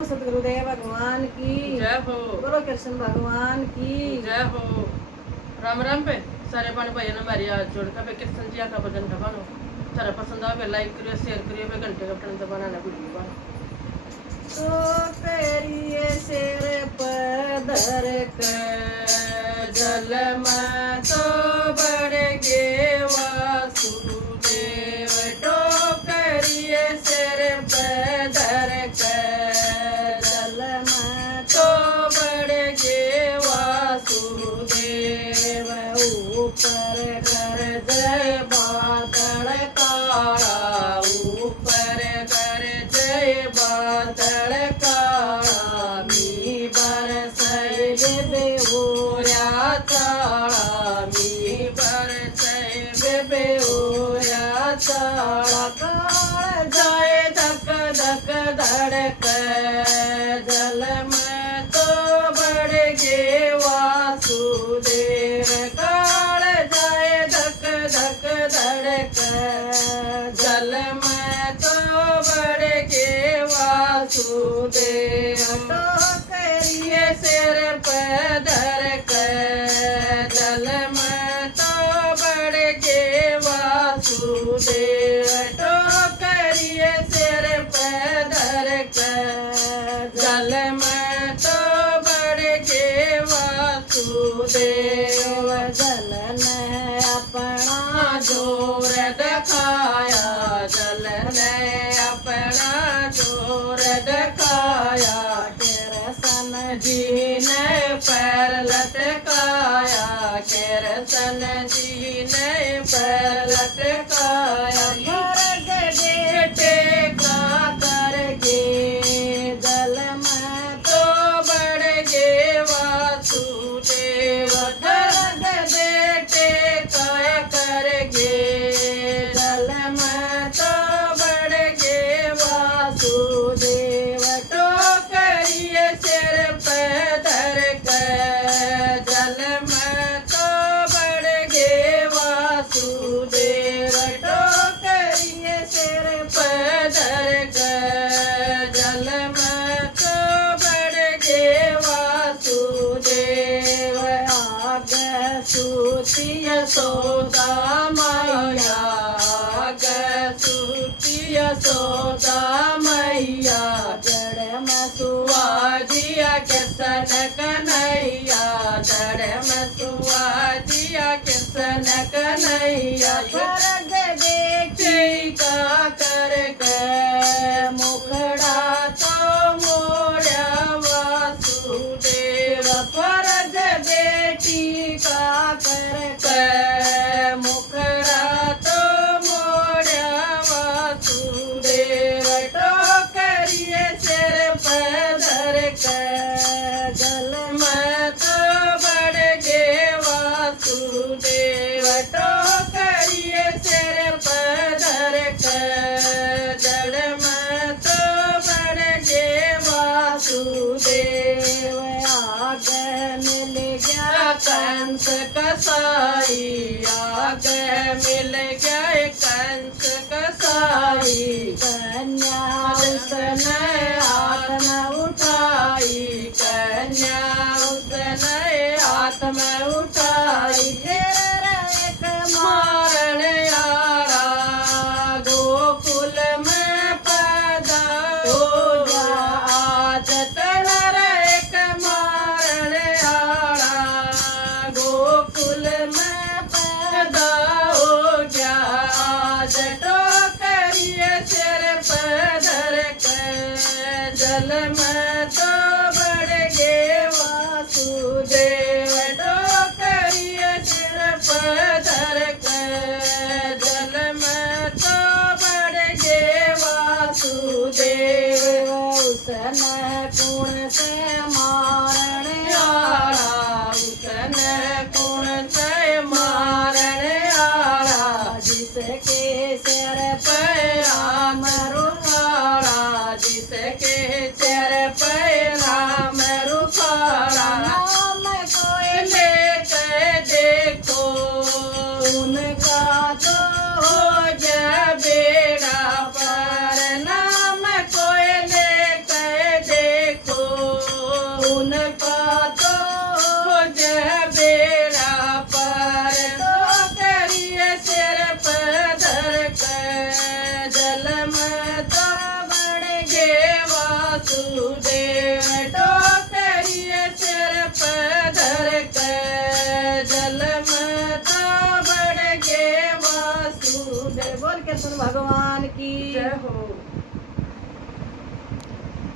सतगुरुदेव भगवान की जय हो। बोलो कृष्ण भगवान की जय हो। राम राम पे सारे पानी भाइयों ने मेरी हाथ जोड़ के कृष्ण जी का भजन दबानो सारा पसंद आवे लाइक करियो शेयर करियो पे घंटे का बटन दबाना ना भूलिएगा। तो करिए सिर पर धर कर जल में तो बढ़ गे वासुदेव तो करिए सिर पर धर कर जल में तो बढ़ गे वासुदेव ऊपर कर जय बादल काला ऊपर कर जय बादल काला मी बरसै बेहोर्या ताला मी बरसै बेहोर्या ताला काळ जाय धक धक धड़क जल में तो बढ़ गे वासुदेव काल जाए धक धक धड़क जल में तो बढ़ गे वासुदेव तो करिए सिर पे धर कर जल में तो बढ़ गे वासुदेव तो करिए सिर पे धर कर जल में तो बढ़ गे वासुदेव जल ने अपना जोर दिखाया जल ने अपना जोर दिखाया कृष्ण जी ने पैर लटकाया कृष्ण जी ने पैर लटकाया भरत बेटे का करके जल में तो बढ़ गे वासुदेव भरत बेटे का करगे जल में तो बढ़ गे वासुदेव तो करिए सिर पे धर कर जल में तो बढ़ गे वासुदेव तो करिए सिर पे धर कर जल में तो बढ़ गे वासुदेव आग सूतिय सोदा मैया आग सूतिय सोदा मैया जड़ में सुवाजिया कृष्ण कन्हैया जड़ में सुवाजिया कृष्ण कन्हैया भरत बेटी का कर के मुखड़ा तो मोड़ा वासुदेव फरज बेटी का कर के मुखड़ा तो मोड़ा वासुदेव तो करिए सिर पे धर के जल में तो बढ़ गे वासुदेव तो करिए सिर पे धर के जल में तो बढ़ गे वासुदेव आग मिल गया कंस कसाई आगे मिल गए कंस कसाई कन्या उसने हाथ में उठाई कन्या उसने हाथ में उठाई तेरा एक मारण यारा गोकुल में पैदा हो जा आज तेरा एक मारण यारा गोकुल में पैदा हो गया आज तो करिए सिर पे धर के जल में तो बढ़ गे वासुदेव तो करिए सिर पे धर के जल में तो बढ़ गे वासुदेव उसने गुण से मारण यारा उसने कौन से मारण यारा जिसके सिर पे राम रुखाड़ा जिसके सिर पे राम रुखाड़ा नाम कोई लेके देखो उनका तो हो जा बेड़ा पर नाम कोई लेके उनका तो जय बेड़ा पर तो करिए सिर पधर के जल में तो बड़ गे वासुदेव तो करिए सिर पधर के जल में तो बढ़ गे वासुदेव। बोल कृष्ण भगवान की जय हो।